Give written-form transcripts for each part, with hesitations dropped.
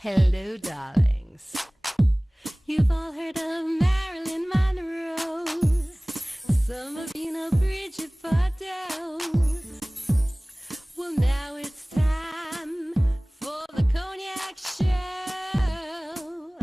Hello, darlings. You've all heard of Marilyn Monroe. Some of you know Bridget Bardot. Well, now it's time for the Cognac show.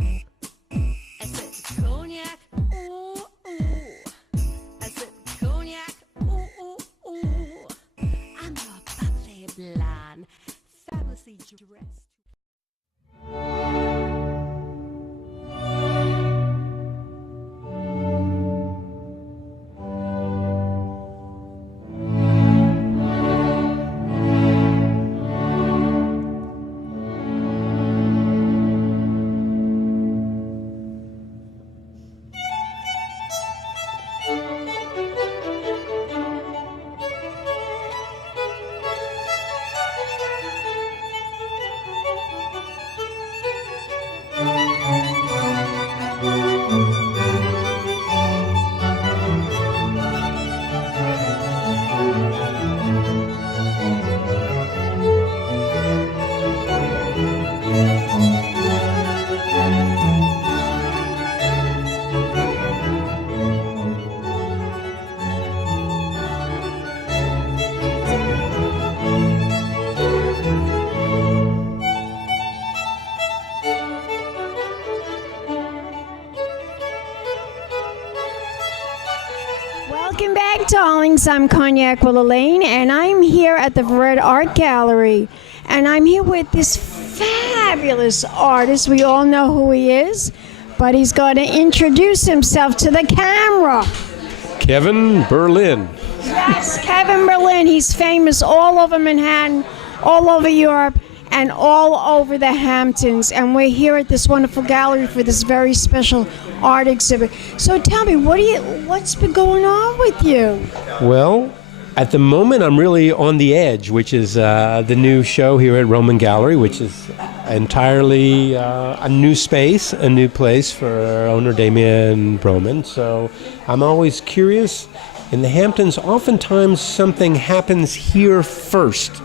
I said Cognac, ooh, ooh. I said Cognac, ooh, ooh, ooh. I'm your bubbly blonde, fabulously dressed. Welcome back, darlings. I'm Cognac Wellerlane, and I'm here at the Red Art Gallery. And I'm here with this fabulous artist. We all know who he is, but he's going to introduce himself to the camera. Kevin Berlin. Yes, Kevin Berlin. He's famous all over Manhattan, all over Europe, and all over the Hamptons. And we're here at this wonderful gallery for this very special art exhibit. So tell me, what's been going on with you? Well, at the moment I'm really on the Edge, which is the new show here at Roman Gallery, which is entirely a new space, a new place for owner Damien Roman. So I'm always curious. In the Hamptons, oftentimes something happens here first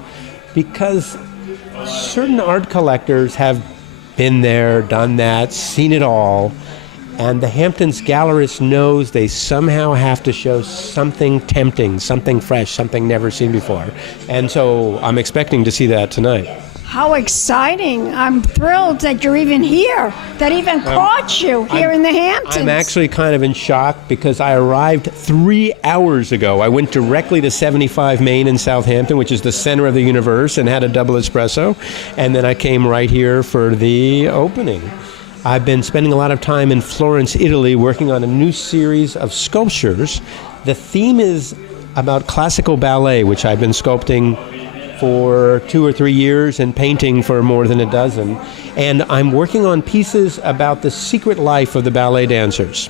because certain art collectors have been there, done that, seen it all. And the Hamptons gallerist knows they somehow have to show something tempting, something fresh, something never seen before. And so I'm expecting to see that tonight. How exciting. I'm thrilled that you're even here, that even caught you here in the Hamptons. I'm actually kind of in shock because I arrived 3 hours ago. I went directly to 75 Main in Southampton, which is the center of the universe, and had a double espresso. And then I came right here for the opening. I've been spending a lot of time in Florence, Italy, working on a new series of sculptures. The theme is about classical ballet, which I've been sculpting for 2 or 3 years and painting for more than a dozen. And I'm working on pieces about the secret life of the ballet dancers.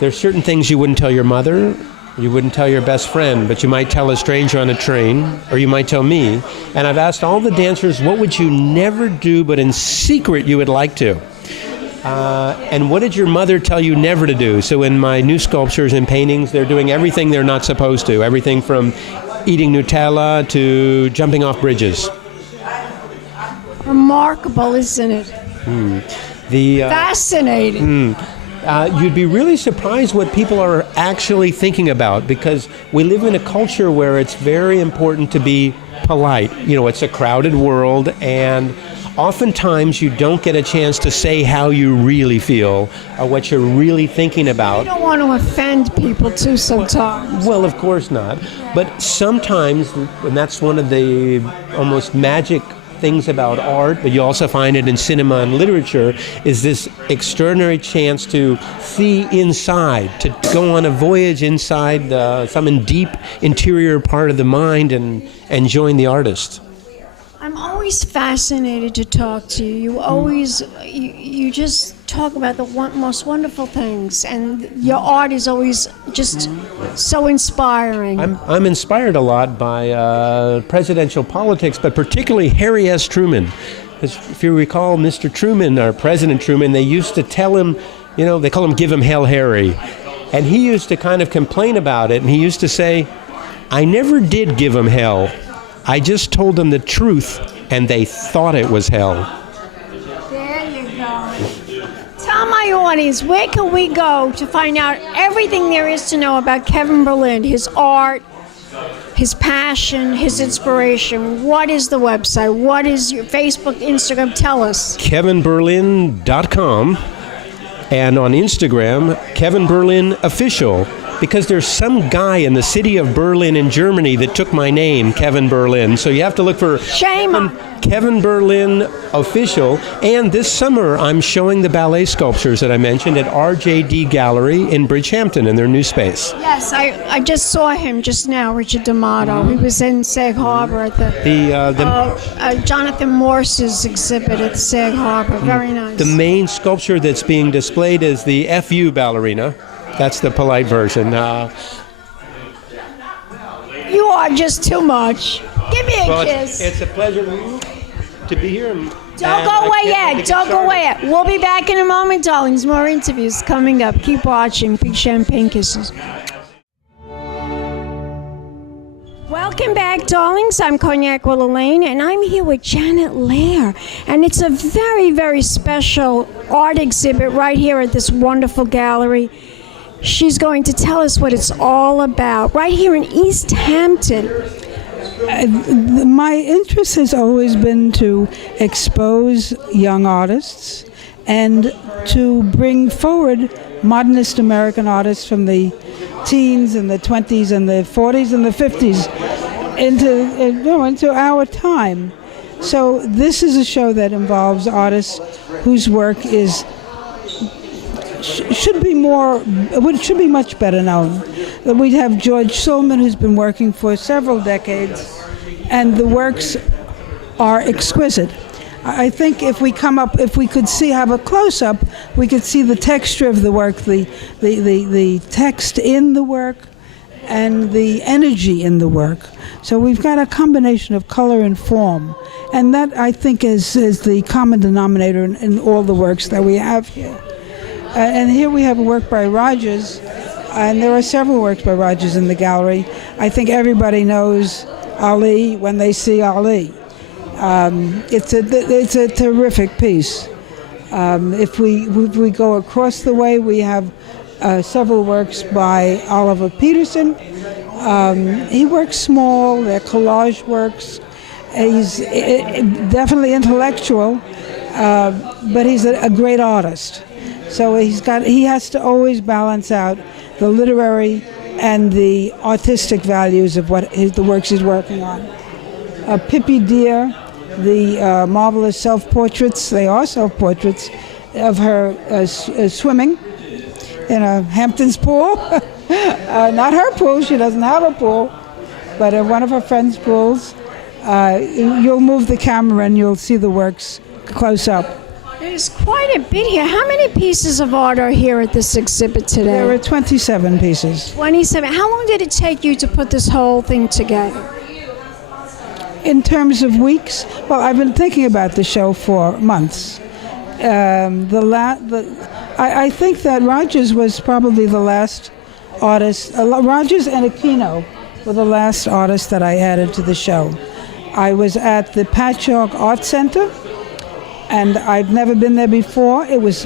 There's certain things you wouldn't tell your mother, you wouldn't tell your best friend, but you might tell a stranger on a train, or you might tell me. And I've asked all the dancers, what would you never do, but in secret you would like to? And what did your mother tell you never to do? So in my new sculptures and paintings, they're doing everything they're not supposed to. Everything from eating Nutella to jumping off bridges. Remarkable, isn't it? Fascinating. You'd be really surprised what people are actually thinking about, because we live in a culture where it's very important to be polite. You know, it's a crowded world, and oftentimes you don't get a chance to say how you really feel or what you're really thinking about. You don't want to offend people too sometimes. Well, of course not. But sometimes, and that's one of the almost magic things about art, but you also find it in cinema and literature, is this extraordinary chance to see inside, to go on a voyage inside some deep interior part of the mind and join the artist. I'm always fascinated to talk to you. You always, you just talk about the most wonderful things, and your art is always just so inspiring. I'm inspired a lot by presidential politics, but particularly Harry S. Truman. If you recall, Mr. Truman, or President Truman, they used to tell him, they call him, give him hell, Harry. And he used to kind of complain about it, and he used to say, I never did give him hell. I just told them the truth, and they thought it was hell. There Tell my audience, where can we go to find out everything there is to know about Kevin Berlin, his art, his passion, his inspiration? What is the website? What is your Facebook, Instagram? Tell us. KevinBerlin.com, and on Instagram, Kevin Berlin Official, because there's some guy in the city of Berlin in Germany that took my name, Kevin Berlin. So you have to look for Shame on Kevin Berlin Official. And this summer, I'm showing the ballet sculptures that I mentioned at RJD Gallery in Bridgehampton in their new space. Yes, I just saw him just now, Richard D'Amato. He was in Sag Harbor at the Jonathan Morse's exhibit at Sag Harbor. Very nice. The main sculpture that's being displayed is the FU ballerina. That's the polite version. You are just too much. Give me a kiss. It's a pleasure to be here. Don't go away yet. Don't go away yet. We'll be back in a moment, darlings. More interviews coming up. Keep watching. Big champagne kisses. Welcome back, darlings. I'm Cognac Wellerlane, and I'm here with Janet Lehr. And it's a very, very special art exhibit right here at this wonderful gallery. She's going to tell us what it's all about, right here in East Hampton. My interest has always been to expose young artists and to bring forward modernist American artists from the teens and the 20s and the 40s and the 50s into our time. So this is a show that involves artists whose work should be much better known. We have George Schulman, who's been working for several decades, and the works are exquisite. I think if we could have a close-up, we could see the texture of the work, the text in the work, and the energy in the work. So we've got a combination of color and form, and that I think is the common denominator in all the works that we have here. And here we have a work by Rogers, and there are several works by Rogers in the gallery. I think everybody knows Ali when they see Ali. It's a terrific piece. If we go across the way, we have several works by Oliver Peterson. He works small, they're collage works. He's definitely intellectual, but he's a great artist. So he has to always balance out the literary and the artistic values of the works he's working on. Pipi Deer, the marvelous self-portraits, they are self-portraits of her swimming in a Hampton's pool. Not her pool, she doesn't have a pool, but one of her friends' pools. You'll move the camera and you'll see the works close up. There's quite a bit here. How many pieces of art are here at this exhibit today? There are 27 pieces. 27. How long did it take you to put this whole thing together? In terms of weeks, well, I've been thinking about the show for months. I think that Rogers was probably the last artist. Rogers and Aquino were the last artists that I added to the show. I was at the Patchogue Art Center, and I'd never been there before. It's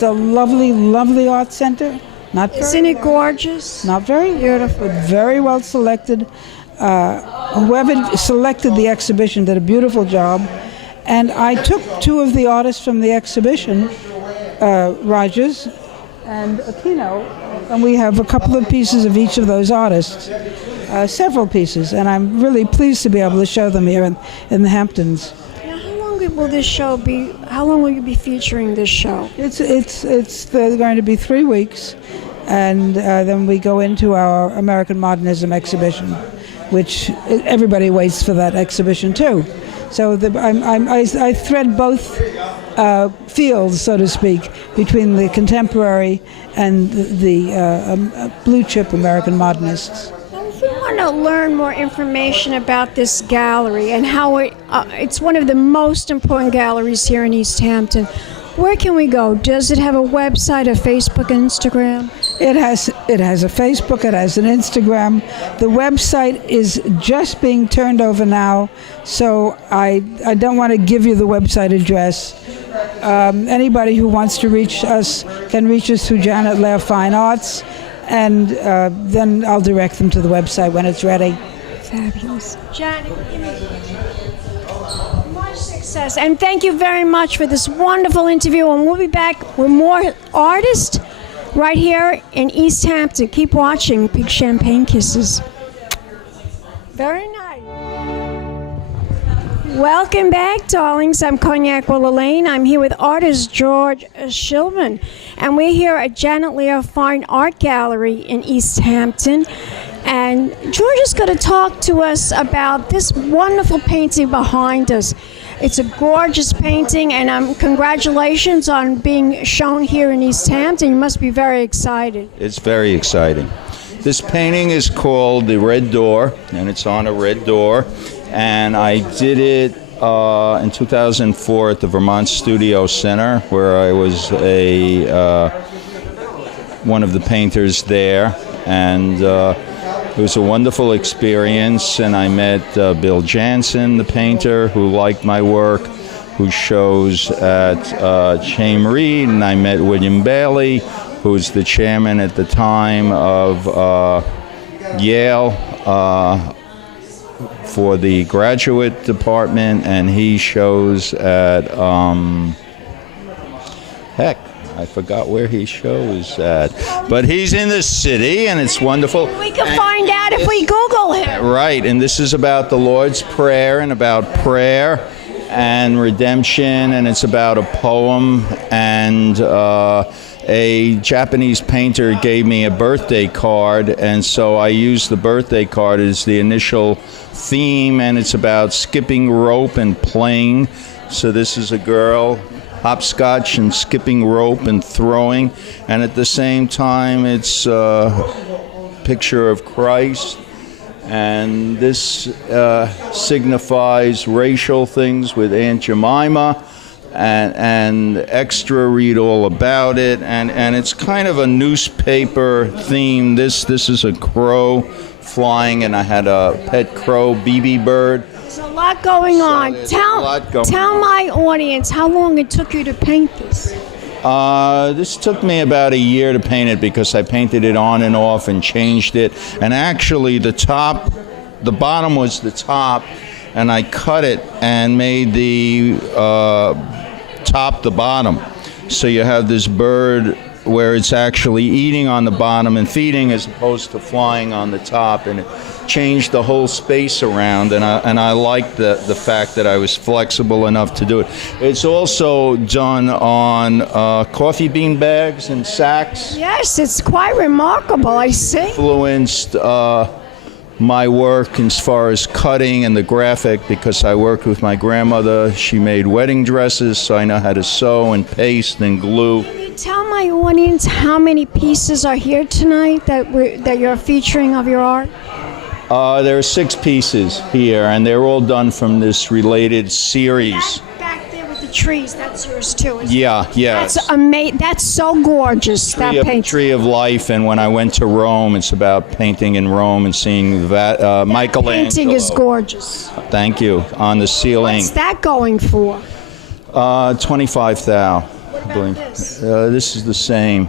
a lovely, lovely art center. Isn't it gorgeous? Not very beautiful, but very well selected. Whoever selected the exhibition did a beautiful job. And I took two of the artists from the exhibition, Rogers and Aquino, and we have a couple of pieces of each of those artists, several pieces, and I'm really pleased to be able to show them here in the Hamptons. Will this show be? How long will you be featuring this show? It's going to be 3 weeks, and then we go into our American Modernism exhibition, which everybody waits for that exhibition too. So I thread both fields, so to speak, between the contemporary and the blue chip American modernists. If we want to learn more information about this gallery and how it's one of the most important galleries here in East Hampton, where can we go? Does it have a website, a Facebook, Instagram? It has a Facebook, it has an Instagram. The website is just being turned over now, so I don't want to give you the website address, Anybody who wants to reach us can reach us through Janet Lehr Fine Arts, and then I'll direct them to the website when it's ready. Fabulous. Janet, much success. And thank you very much for this wonderful interview. And we'll be back with more artists right here in East Hampton. Keep watching Big Champagne Kisses. Very nice. Welcome back, darlings. I'm Cognac Wellerlane. I'm here with artist George Schulman. And we're here at Janet Lehr Fine Art Gallery in East Hampton. And George is going to talk to us about this wonderful painting behind us. It's a gorgeous painting, and congratulations on being shown here in East Hampton. You must be very excited. It's very exciting. This painting is called The Red Door, and it's on a red door. And I did it in 2004 at the Vermont Studio Center, where I was one of the painters there. And it was a wonderful experience, and I met Bill Jansen, the painter, who liked my work, who shows at Chame Reed, and I met William Bailey, who was the chairman at the time of Yale for the graduate department, and he shows at, I forgot where he shows at, but he's in the city, and it's wonderful. We can find out if we Google him. Right, and this is about the Lord's Prayer and about prayer and redemption, and it's about a poem, and a Japanese painter gave me a birthday card, and so I used the birthday card as the initial theme, and it's about skipping rope and playing. So this is a girl hopscotch and skipping rope and throwing, and at the same time it's a picture of Christ, and this signifies racial things with Aunt Jemima, and extra read all about it, and it's kind of a newspaper theme. This is a crow flying, and I had a pet crow, BB bird. There's a lot going on. Tell my audience how long it took you to paint this. This took me about a year to paint it, because I painted it on and off and changed it. And actually the bottom was the top, and I cut it and made the top the bottom. So you have this bird where it's actually eating on the bottom and feeding, as opposed to flying on the top, and it changed the whole space around, and I liked the fact that I was flexible enough to do it. It's also done on coffee bean bags and sacks. Yes, it's quite remarkable, I see. Influenced my work as far as cutting and the graphic, because I worked with my grandmother. She made wedding dresses, so I know how to sew and paste and glue. Tell my audience how many pieces are here tonight that you're featuring of your art? There are 6 pieces here, and they're all done from this related series. Back there with the trees, that's yours too, isn't Yeah. That's amazing. That's so gorgeous, that painting. Tree of Life, and when I went to Rome, it's about painting in Rome and seeing Michelangelo. Painting is gorgeous. Thank you. On the ceiling. What's that going for? 25,000. I believe. This is the same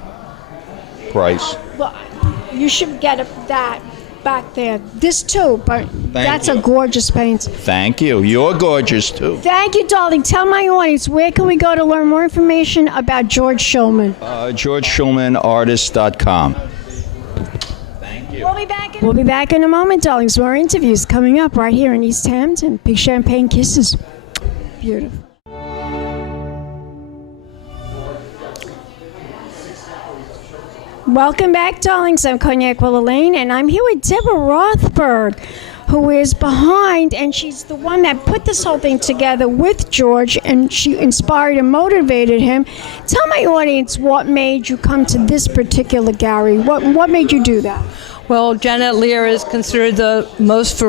price. Well, you should get that back there. This too, but that's you. a gorgeous painting. Thank you. You're gorgeous too. Thank you, darling. Tell my audience, where can we go to learn more information about George Schulman? GeorgeSchulmanArtist.com. Thank you. We'll be back in a moment, darlings. More interviews coming up right here in East Hampton. Big Champagne Kisses. Beautiful. Welcome back, darlings. I'm Cognac Wellerlane, and I'm here with Deborah Rothberg, who is behind, and she's the one that put this whole thing together with George, and she inspired and motivated him. Tell my audience what made you come to this particular gallery. What made you do that? Well, Janet Lehr is considered the most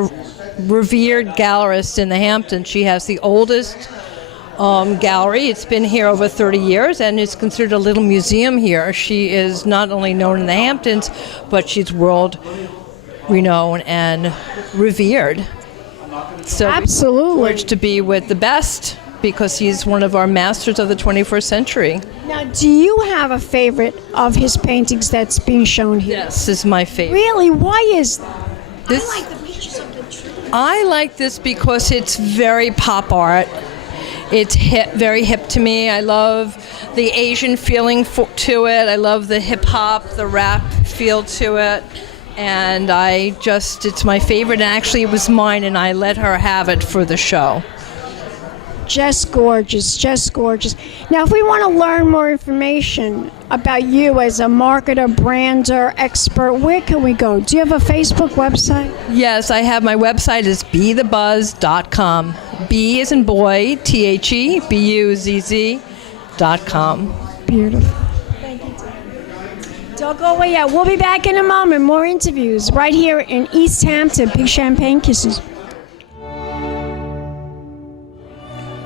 revered gallerist in the Hamptons. She has the oldest gallery. It's been here over 30 years, and it's considered a little museum here. She is not only known in the Hamptons, but she's world renowned and revered. So absolutely, we're fortunate to be with the best because he's one of our masters of the 21st century. Now, do you have a favorite of his paintings that's being shown here? This is my favorite. Really? Why is This, I like the pictures of the tree. I like this because it's very pop art. It's hip, very hip to me. I love the Asian feeling to it. I love the hip hop, the rap feel to it. And it's my favorite. And actually, it was mine, and I let her have it for the show. Just gorgeous, just gorgeous. Now, if we want to learn more information about you as a marketer, brander, expert, where can we go? Do you have a Facebook website? Yes, I have. My website is bethebuzz.com. B as in boy, THE, BUZZ.com. Beautiful. Thank you. Don't go away yet. We'll be back in a moment. More interviews right here in East Hampton. Big champagne kisses.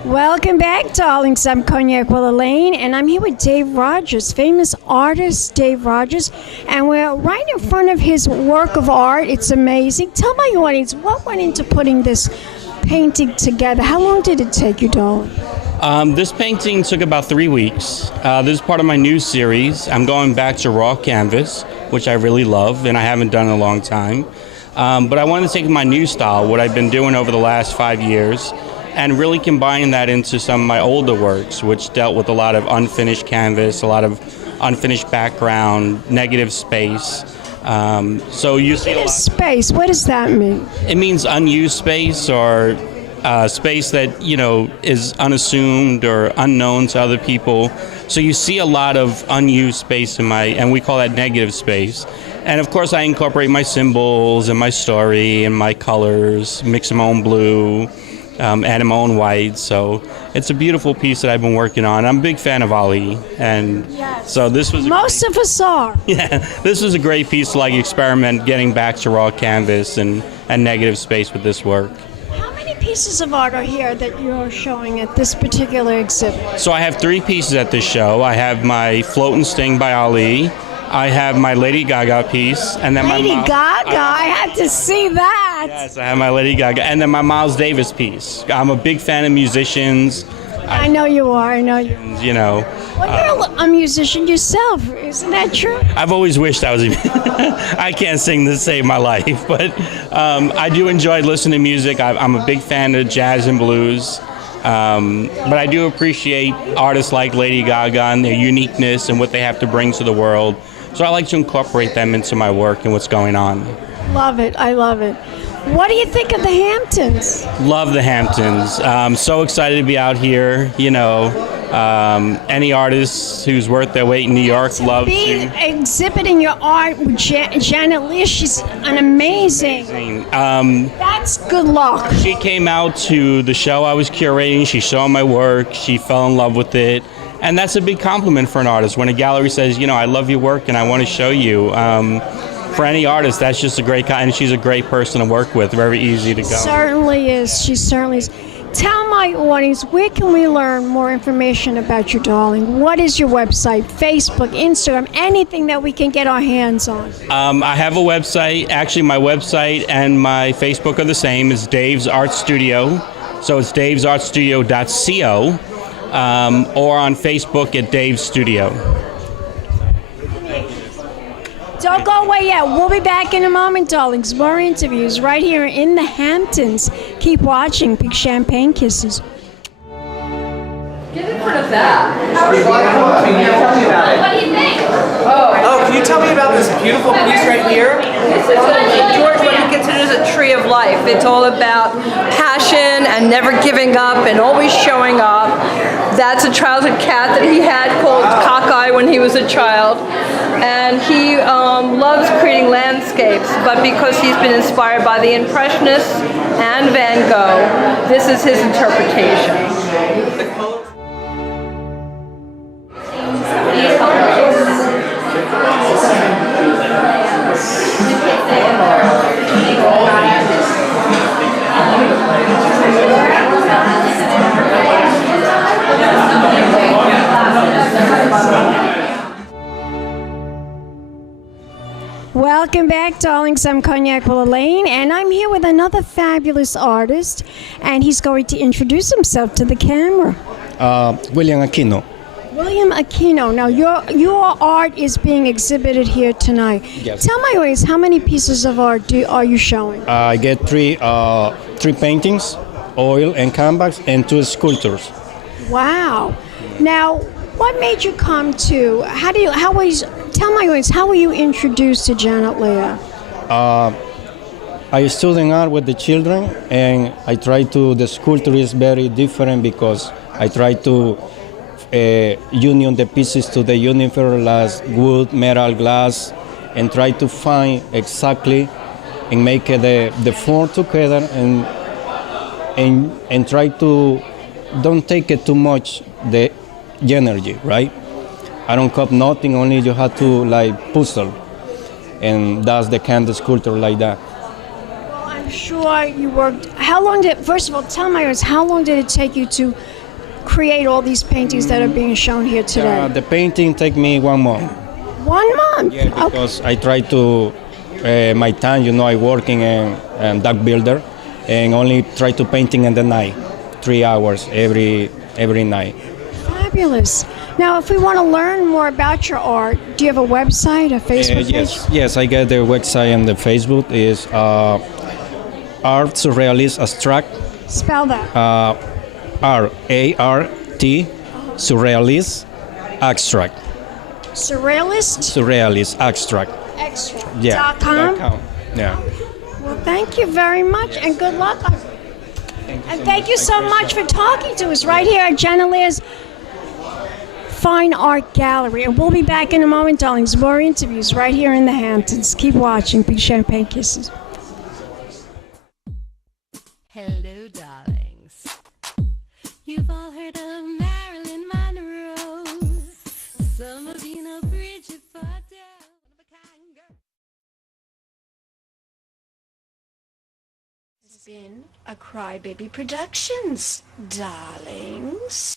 Welcome back, darlings. I'm Cognac Wellerlane, and I'm here with Dave Rogers, famous artist Dave Rogers, and we're right in front of his work of art. It's amazing. Tell my audience, what went into putting this painting together? How long did it take you, darling? This painting took about 3 weeks. This is part of my new series. I'm going back to raw canvas, which I really love, and I haven't done in a long time. But I wanted to take my new style, what I've been doing over the last 5 years, and really combine that into some of my older works, which dealt with a lot of unfinished canvas, a lot of unfinished background, negative space. So you see a lot. Space, what does that mean? It means unused space, or space that, you know, is unassumed or unknown to other people. So you see a lot of unused space and we call that negative space. And of course I incorporate my symbols and my story and my colors, mix my own blue, add my own white. So it's a beautiful piece that I've been working on. I'm a big fan of Ali, and so this was most of us are. Yeah, this was a great piece to like experiment getting back to raw canvas and negative space with this work. How many pieces of art are here that you're showing at this particular exhibit? So I have 3 pieces at this show. I have my Float and Sting by Ali. I have my Lady Gaga piece, and then Lady Gaga, I had to see that. Yes, I have my Lady Gaga, and then my Miles Davis piece. I'm a big fan of musicians. I know you are. I know you. You know. Well, you're a musician yourself, isn't that true? I've always wished I was. I can't sing to save my life, but I do enjoy listening to music. I'm a big fan of jazz and blues. But I do appreciate artists like Lady Gaga and their uniqueness and what they have to bring to the world. So I like to incorporate them into my work and what's going on. Love it. I love it. What do you think of the Hamptons? Love the Hamptons. So excited to be out here. You know, any artist who's worth their weight in New York loves to. Exhibiting your art with Janet Lehr, she's an amazing. That's good luck. She came out to the show I was curating. She saw my work. She fell in love with it. And that's a big compliment for an artist. When a gallery says, you know, I love your work and I want to show you. For any artist, that's just a great and she's a great person to work with. Very easy to go. Certainly is. She certainly is. Tell my audience, where can we learn more information about you, darling? What is your website, Facebook, Instagram, anything that we can get our hands on? I have a website. Actually, my website and my Facebook are the same. It's Dave's Art Studio. So it's davesartstudio.co. Or on Facebook at Dave's Studio. Don't go away yet. We'll be back in a moment, darlings. More interviews right here in the Hamptons. Keep watching Big Champagne Kisses. Get in front of that. What do you think? Oh, can you tell me about this beautiful piece right here? This is George, what he considers a tree of life. It's all about passion and never giving up and always showing up. That's a childhood cat that he had called Cockeye when he was a child. And he loves creating landscapes, but because he's been inspired by the Impressionists and Van Gogh, this is his interpretation. Welcome back, darlings. I'm Cognac Wellerlane, and I'm here with another fabulous artist, and he's going to introduce himself to the camera. William Aquino. William Aquino. Now, your art is being exhibited here tonight. Yes. Tell my audience, how many pieces of art are you showing? I get three paintings, oil and canvas, and 2 sculptures. Wow. Now, what made you come to? Tell my audience, how were you introduced to Janet Lehr? I study art with the children, and the sculpture is very different because I try to union the pieces to the uniform glass, wood, metal, glass, and try to find exactly and make the form together and try to don't take it too much the energy, right? I don't cut nothing, only you have to like puzzle, and that's the kind of sculpture like that. Well, I'm sure you worked. First of all, tell my audience, how long did it take you to create all these paintings that are being shown here today? The painting take me 1 month. 1 month? Yeah, because I try to, my time, I working and duck builder, and only try to painting in the night, 3 hours every night. Fabulous. Now, if we want to learn more about your art, do you have a website, a Facebook page? Yes, I get the website and the Facebook is Art Surrealist Abstract. Spell that. R-A-R-T Surrealist Abstract. Surrealist Abstract. Extract. Yeah. .com? Yeah. Well, thank you very much, and good luck. Thank you so much for talking to us right here at Janet Lehr's Fine Art Gallery. And we'll be back in a moment, darlings. More interviews right here in the Hamptons. Keep watching. Big champagne kisses. Hello, darlings. You've all heard of Marilyn Monroe. Some of you know Bridget Fordell. It's been a Crybaby Productions, darlings.